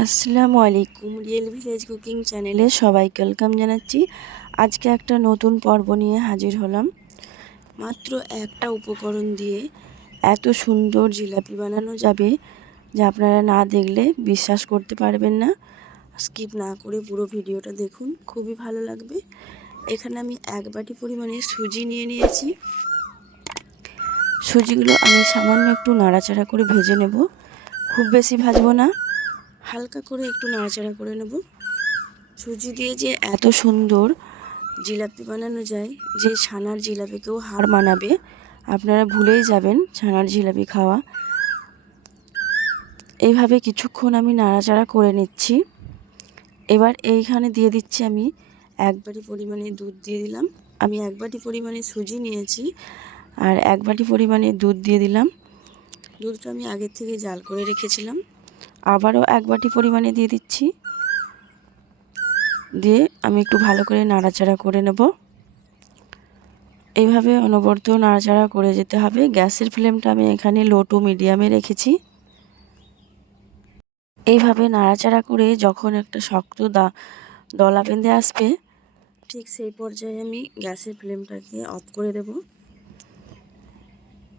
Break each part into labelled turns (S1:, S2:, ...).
S1: আসসালামু আলাইকুম real village cooking চ্যানেলে সবাইকে ওয়েলকাম জানাচ্ছি। আজকে একটা নতুন পর্ব নিয়ে হাজির হলাম। মাত্র একটা উপকরণ দিয়ে এত সুন্দর জিলাপি বানানো যাবে, যা আপনারা না দেখলে বিশ্বাস করতে পারবেন না। স্কিপ না করে পুরো ভিডিওটা দেখুন, খুবই ভালো লাগবে। এখানে আমি এক বাটি পরিমাণে সুজি নিয়ে নিয়েছি। সুজিগুলো আমি সামান্য একটু নাড়াচাড়া করে ভেজে নেব। খুব বেশি ভাজবো না। হালকা করে একটু নাড়াচাড়া করে নেব। সুজি দিয়ে যে এত সুন্দর জিলাপি বানানো যায়, যে ছানার জিলাপিকেও হার মানাবে, আপনারা ভুলেই যাবেন ছানার জিলাপি খাওয়া। এইভাবে কিছুক্ষণ আমি নাড়াচাড়া করে নিচ্ছি। এবার এইখানে দিয়ে দিচ্ছি আমি এক বাটি পরিমাণে দুধ দিয়ে দিলাম। আমি এক বাটি পরিমাণে সুজি নিয়েছি আর এক বাটি পরিমাণে দুধ দিয়ে দিলাম। দুধটা আমি আগের থেকে জাল করে রেখেছিলাম। আবারও এক বাটি পরিমাণে দিয়ে দিচ্ছি। দিয়ে আমি একটু ভালো করে নাড়াচাড়া করে নেব। এইভাবে অনবরত নাড়াচাড়া করে যেতে হবে। গ্যাসের ফ্লেমটা আমি এখানে লো টু মিডিয়ামে রেখেছি। এইভাবে নাড়াচাড়া করে যখন একটা শক্ত দা, দলা বেঁধে আসবে, ঠিক সেই পর্যায়ে আমি গ্যাসের ফ্লেমটাকে অফ করে দেব।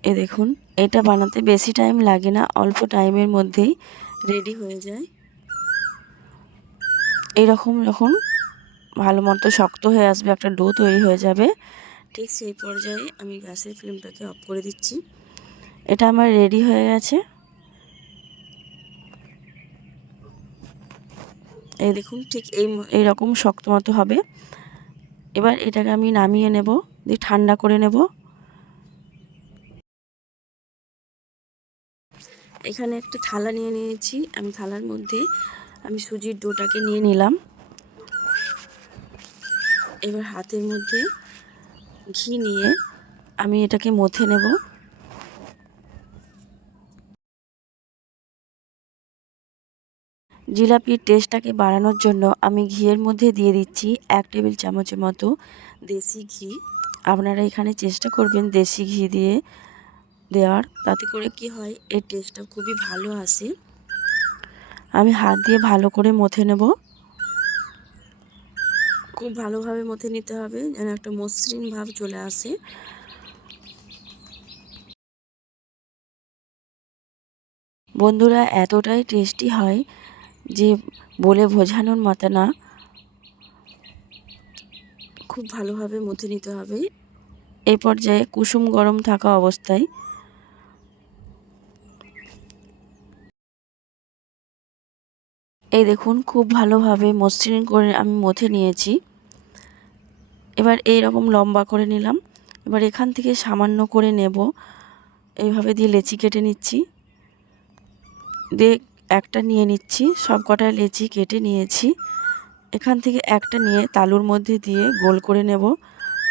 S1: এ দেখুন, এটা বানাতে বেশি টাইম লাগে না। অল্প টাইমের মধ্যেই রেডি হয়ে যায়। এইরকম যখন ভালো মতো শক্ত হয়ে আসবে একটা ডো তৈরি হয়ে যাবে। ঠিক সেই পর্যায়ে আমি গ্যাসের ফ্লেমটাকে অফ করে দিচ্ছি। এটা আমার রেডি হয়ে গেছে। এই দেখুন ঠিক এই এইরকম শক্ত মতো হবে। এবার এটাকে আমি নামিয়ে নেব দিয়ে ঠান্ডা করে নেব। এখানে একটা থালা নিয়ে নিয়েছি। আমি থালার মধ্যে আমি সুজির ডোটাকে নিয়ে নিলাম। এবার হাতের মধ্যে ঘি নিয়ে আমি এটাকে মথে নেব। জিলাপির টেস্টটাকে বাড়ানোর জন্য আমি ঘিয়ের মধ্যে দিয়ে দিচ্ছি এক টেবিল চামচের মতো দেশি ঘি। আপনারা এখানে চেষ্টা করবেন দেশি ঘি দিয়ে দেওয়ার। তাতে করে কি হয় এর টেস্টটা খুবই ভালো আসে। আমি হাত দিয়ে ভালো করে মথে নেব। খুব ভালোভাবে মথে নিতে হবে যেন একটা মসৃণ ভাব চলে আসে। বন্ধুরা এতটাই টেস্টি হয় যে বলে বোঝানোর মতো না। খুব ভালোভাবে মথে নিতে হবে। এই পর্যায়ে কুসুম গরম থাকা অবস্থায় এই দেখুন, খুব ভালোভাবে মসৃণ করে আমি মথে নিয়েছি। এবার এই রকম লম্বা করে নিলাম। এবার এখান থেকে সামান্য করে নেব। এইভাবে দিয়ে লেচি কেটে নিচ্ছি। দিয়ে একটা নিয়ে নিচ্ছি। সব কটা লেচি কেটে নিয়েছি। এখান থেকে একটা নিয়ে তালুর মধ্যে দিয়ে গোল করে নেব।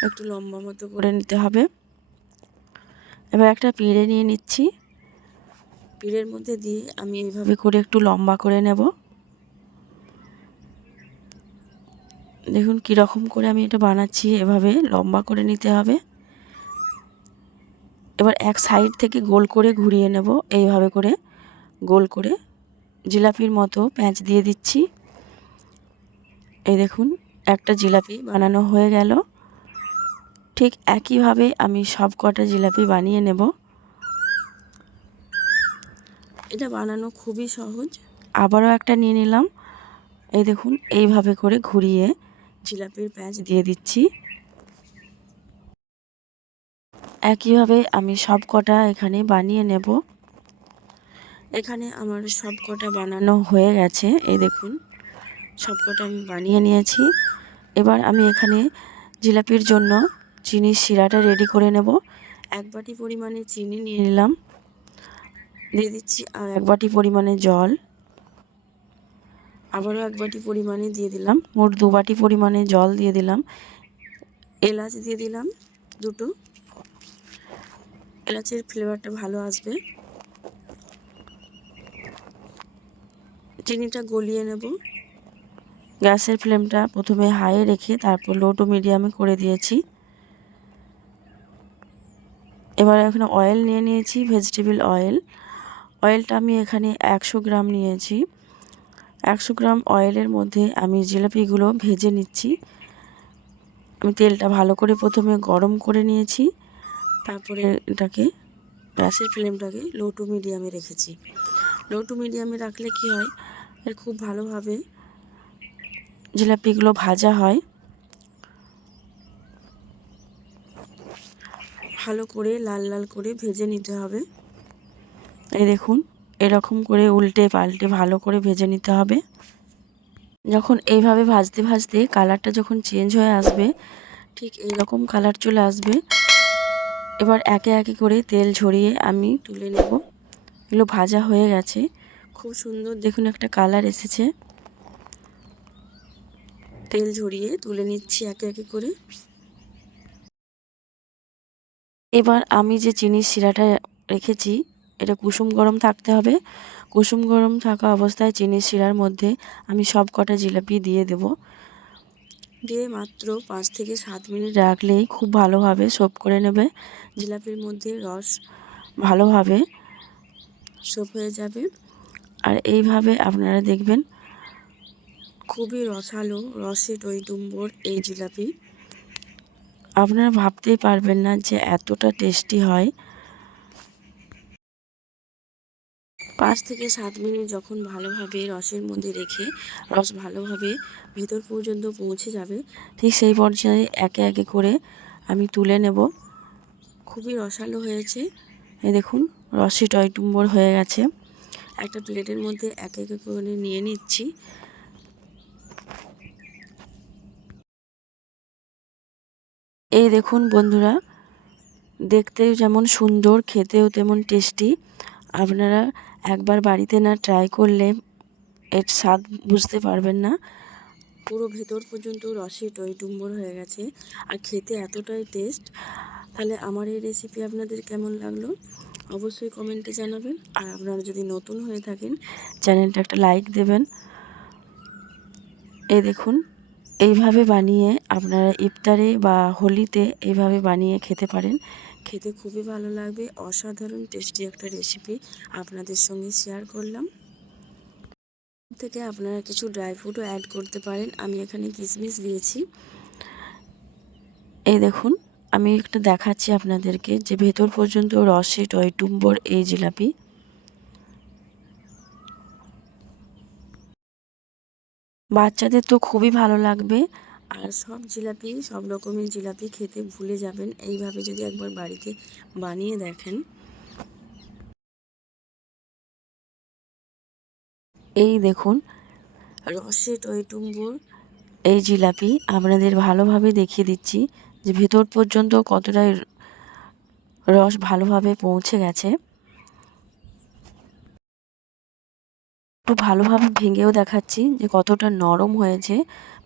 S1: একটু লম্বা মতো করে নিতে হবে। এবার একটা পিঁড়ে নিয়ে নিচ্ছি। পিঁড়ের মধ্যে দিয়ে আমি এইভাবে করে একটু লম্বা করে নেব। দেখুন কীরকম করে আমি এটা বানাচ্ছি, এভাবে লম্বা করে নিতে হবে। এবার এক সাইড থেকে গোল করে ঘুরিয়ে নেব, এইভাবে করে গোল করে। জিলাপির মতো প্যাঁচ দিয়ে দিচ্ছি। এই দেখুন, একটা জিলাপি বানানো হয়ে গেল। ঠিক একইভাবে আমি সব কটা জিলাপি বানিয়ে নেব। এটা বানানো খুবই সহজ। আবারও একটা নিয়ে নিলাম। এই দেখুন, এইভাবে করে ঘুরিয়ে জিলাপির প্যাঁচ দিয়ে দিচ্ছি। একইভাবে আমি সব কটা এখানে বানিয়ে নেব। এখানে আমার সব কটা বানানো হয়ে গেছে এই দেখুন। সব কটা আমি বানিয়ে নিয়েছি। এবার আমি এখানে জিলাপির জন্য চিনির শিরাটা রেডি করে নেব। এক বাটি পরিমাণে চিনি নিয়ে নিলাম। দিয়ে দিচ্ছি আর এক বাটি পরিমাণে জল। আবারও এক বাটি পরিমাণে দিয়ে দিলাম। মোট দু বাটি পরিমাণে জল দিয়ে দিলাম। এলাচ দিয়ে দিলাম দুটো। এলাচের ফ্লেভারটা ভালো আসবে। চিনিটা গলিয়ে নেব। গ্যাসের ফ্লেমটা প্রথমে হাইয়ে রেখে তারপর লো টু মিডিয়ামে করে দিয়েছি। এবার এখানে অয়েল নিয়ে নিয়েছি ভেজিটেবল অয়েল অয়েলটা আমি এখানে একশো গ্রাম নিয়েছি। একশো গ্রাম অয়েলের মধ্যে আমি জিলাপিগুলো ভেজে নিচ্ছি। আমি তেলটা ভালো করে প্রথমে গরম করে নিয়েছি। তারপরে এটাকে গ্যাসের ফ্লেমটাকে লো টু মিডিয়ামে রেখেছি। লো টু মিডিয়ামে রাখলে কি হয়? এর খুব ভালোভাবে জিলাপিগুলো ভাজা হয়। ভালো করে লাল লাল করে ভেজে নিতে হবে। এই দেখুন এরকম করে উল্টে পাল্টে ভালো করে ভেজে নিতে হবে। যখন এইভাবে ভাজতে ভাজতে কালারটা যখন চেঞ্জ হয়ে আসবে, ঠিক এই রকম কালার চলে আসবে। এবার একে একে করে তেল ঝরিয়ে আমি তুলে নেব। এগুলো ভাজা হয়ে গেছে। খুব সুন্দর দেখুন একটা কালার এসেছে। তেল ঝরিয়ে তুলে নিচ্ছি একে একে করে। এবার আমি যে চিনির শিরাটা রেখেছি এটা কুসুম গরম থাকতে হবে। কুসুম গরম থাকা অবস্থায় চিনির শিরার মধ্যে আমি সব কটা জিলাপি দিয়ে দেব। দিয়ে মাত্র পাঁচ থেকে সাত মিনিট রাখলেই খুব ভালোভাবে সোপ করে নেবে। জিলাপির মধ্যে রস ভালোভাবে সোপ হয়ে যাবে। আর এইভাবে আপনারা দেখবেন খুবই রসালো, রসে টইটুম্বর এই জিলাপি। আপনারা ভাবতেই পারবেন না যে এতটা টেস্টি হয়। পাঁচ থেকে সাত মিনিট যখন ভালোভাবে রসের মধ্যে রেখে রস ভালোভাবে ভেতর পর্যন্ত পৌঁছে যাবে, ঠিক সেই পর্যায়ে একে একে করে আমি তুলে নেব। খুবই রসালো হয়েছে। এ দেখুন রসে টয়টুম্বর হয়ে গেছে। একটা প্লেটের মধ্যে এক এক করে নিয়ে নিচ্ছি। এই দেখুন বন্ধুরা, দেখতেও যেমন সুন্দর, খেতেও তেমন টেস্টি। আপনারা একবার বাড়িতে না ট্রাই করলে এর স্বাদ বুঝতে পারবেন না। পুরো ভেতর পর্যন্ত রসে টইটুম্বর হয়ে গেছে আর খেতে এতটাই টেস্ট তাহলে আমার এই রেসিপি আপনাদের কেমন লাগল? অবশ্যই কমেন্টে জানাবেন। আর আপনারা যদি নতুন হয়ে থাকেন চ্যানেলটা একটা লাইক দেবেন। এ দেখুন। এইভাবে বানিয়ে আপনারা ইফতারে বা হোলিতে এইভাবে বানিয়ে খেতে পারেন। খেতে খুবই ভালো লাগবে। অসাধারণ টেস্টি একটা রেসিপি আপনাদের সঙ্গে শেয়ার করলাম। থেকে আপনারা কিছু ড্রাই ফ্রুটও অ্যাড করতে পারেন। আমি এখানে কিশমিশ দিয়েছি। এই দেখুন, আমি একটা দেখাচ্ছি আপনাদেরকে যে ভেতর পর্যন্ত রসে টয় টুম্বর এই জিলাপি। বাচ্চাদের তো খুবই ভালো লাগবে। আর সব জিলাপি সব রকমের জিলাপি খেতে ভুলে যাবেন। এইভাবে যদি একবার বাড়িতে বানিয়ে দেখেন। এই দেখুন। রসে টইটুম্বুর। এই জিলাপি আপনাদের ভালোভাবে দেখিয়ে দিচ্ছি যে ভেতর পর্যন্ত কতটা রস ভালোভাবে পৌঁছে গেছে। একটু ভালোভাবে ভেঙেও দেখাচ্ছি যে কতটা নরম হয়েছে।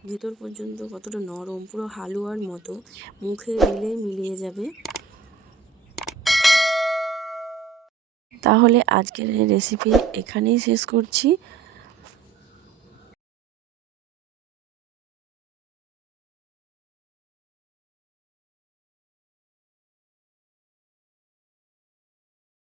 S1: ভেতর পর্যন্ত কতটা নরম, পুরো হালুয়ার মতো। মুখে দিলে মিলিয়ে যাবে। তাহলে আজকের রেসিপি এখানেই শেষ করছি।